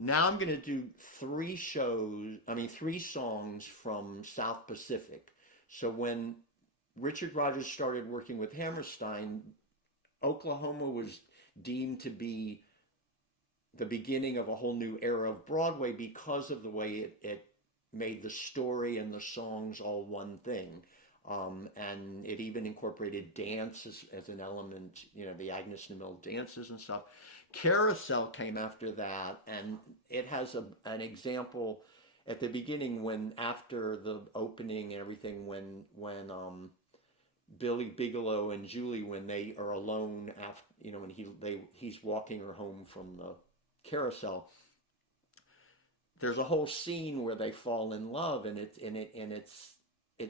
Now I'm going to do three songs from South Pacific. So when Richard Rodgers started working with Hammerstein, Oklahoma was deemed to be the beginning of a whole new era of Broadway because of the way it made the story and the songs all one thing. And it even incorporated dance as an element, the Agnes Nemil dances and stuff. Carousel came after that, and it has an example at the beginning when after the opening and everything when Billy Bigelow and Julie when they are alone after when he's walking her home from the carousel. There's a whole scene where they fall in love, and it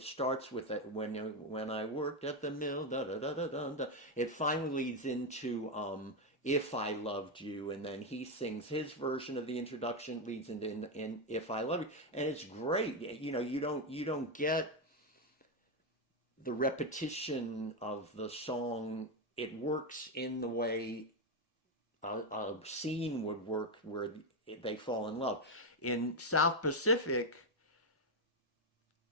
starts with that when I worked at the mill, da da da da da. Da. It finally leads into If I Loved You, and then he sings his version of the introduction, leads into in If I Love You, and it's great. You don't get the repetition of the song. It works in the way a scene would work where they fall in love. In South Pacific,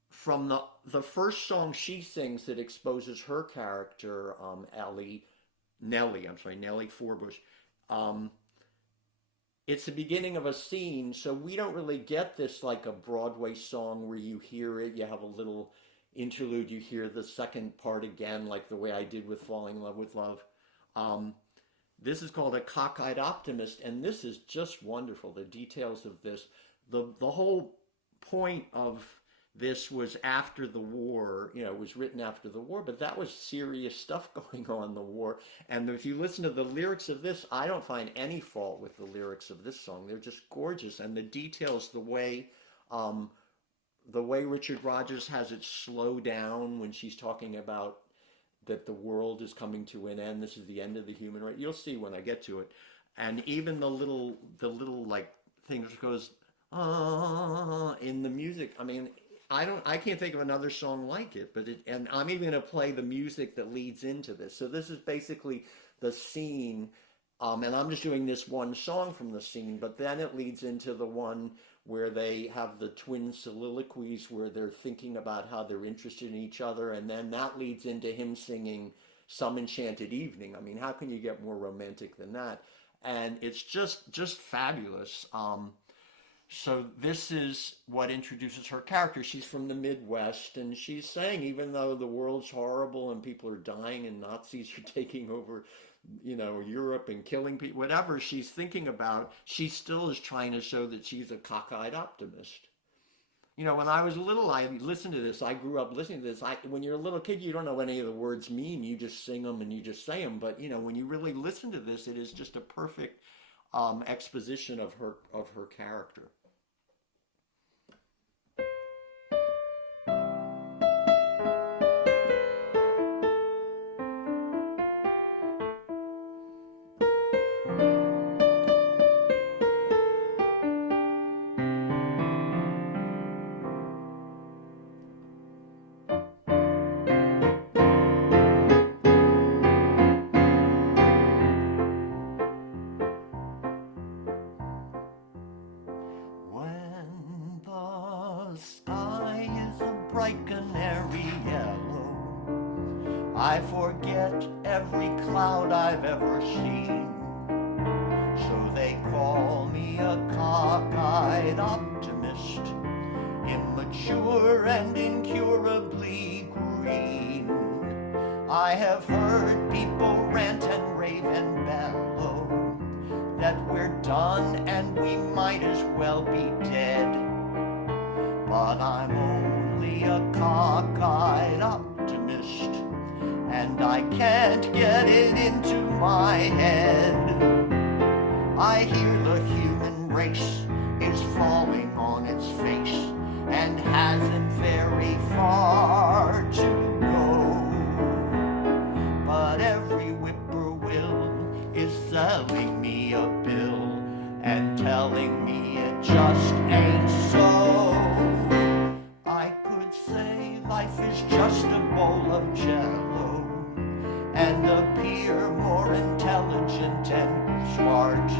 from the first song she sings that exposes her character, Nellie Forbush, it's the beginning of a scene, so we don't really get this like a Broadway song where you hear it, you have a little interlude, you hear the second part again, like the way I did with Falling in Love with Love. This is called A Cockeyed Optimist, and this is just wonderful, the details of this. The whole point of this was after the war, it was written after the war, but that was serious stuff going on in the war. And if you listen to the lyrics of this, I don't find any fault with the lyrics of this song. They're just gorgeous. And the details, the way Richard Rodgers has it slow down when she's talking about that the world is coming to an end. This is the end of the human race. You'll see when I get to it. And even the little like thing that goes, in the music. I mean, I can't think of another song like it, and I'm even going to play the music that leads into this. So this is basically the scene, and I'm just doing this one song from the scene, but then it leads into the one where they have the twin soliloquies where they're thinking about how they're interested in each other, and then that leads into him singing Some Enchanted Evening. I mean, how can you get more romantic than that? And it's just fabulous. So this is what introduces her character. She's from the Midwest, and she's saying, even though the world's horrible and people are dying and Nazis are taking over, Europe and killing people, whatever she's thinking about, she still is trying to show that she's a cockeyed optimist. When I was little, I listened to this. I grew up listening to this. When you're a little kid, you don't know what any of the words mean. You just sing them and you just say them. But, when you really listen to this, it is just a perfect exposition of her character. Canary yellow, I forget every cloud I've ever seen. So they call me a cockeyed optimist, immature and incurably green. I have heard people rant and rave and bellow that we're done and we might as well be dead. But I'm only a cockeyed optimist, and I can't get it into my head. I hear the human race is falling on its face and hasn't very far to go. But every whippoorwill is selling me a bill and telling me it just ain't so. I could say life is just a bowl of jello and appear more intelligent and smart,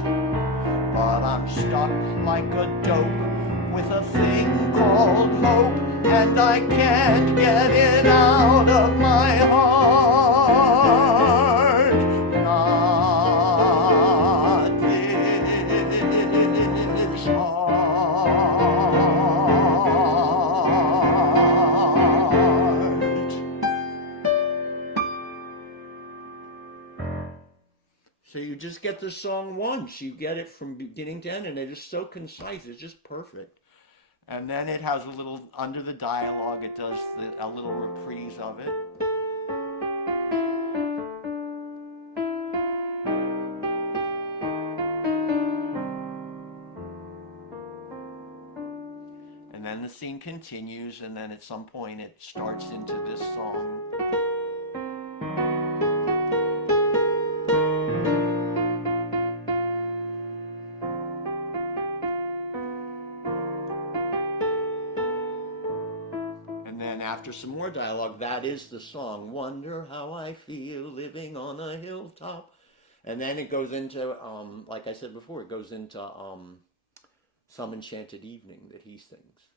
but I'm stuck like a dope with a thing called hope, and I can't get it out of my heart. Not this heart. So you just get the song once. You get it from beginning to end, and it is so concise. It's just perfect. And then it has a little, under the dialogue, it does a little reprise of it. And then the scene continues, and then at some point it starts into this song. And then after some more dialogue, that is the song. Wonder how I feel living on a hilltop. And then it goes into, like I said before, it goes into Some Enchanted Evening that he sings.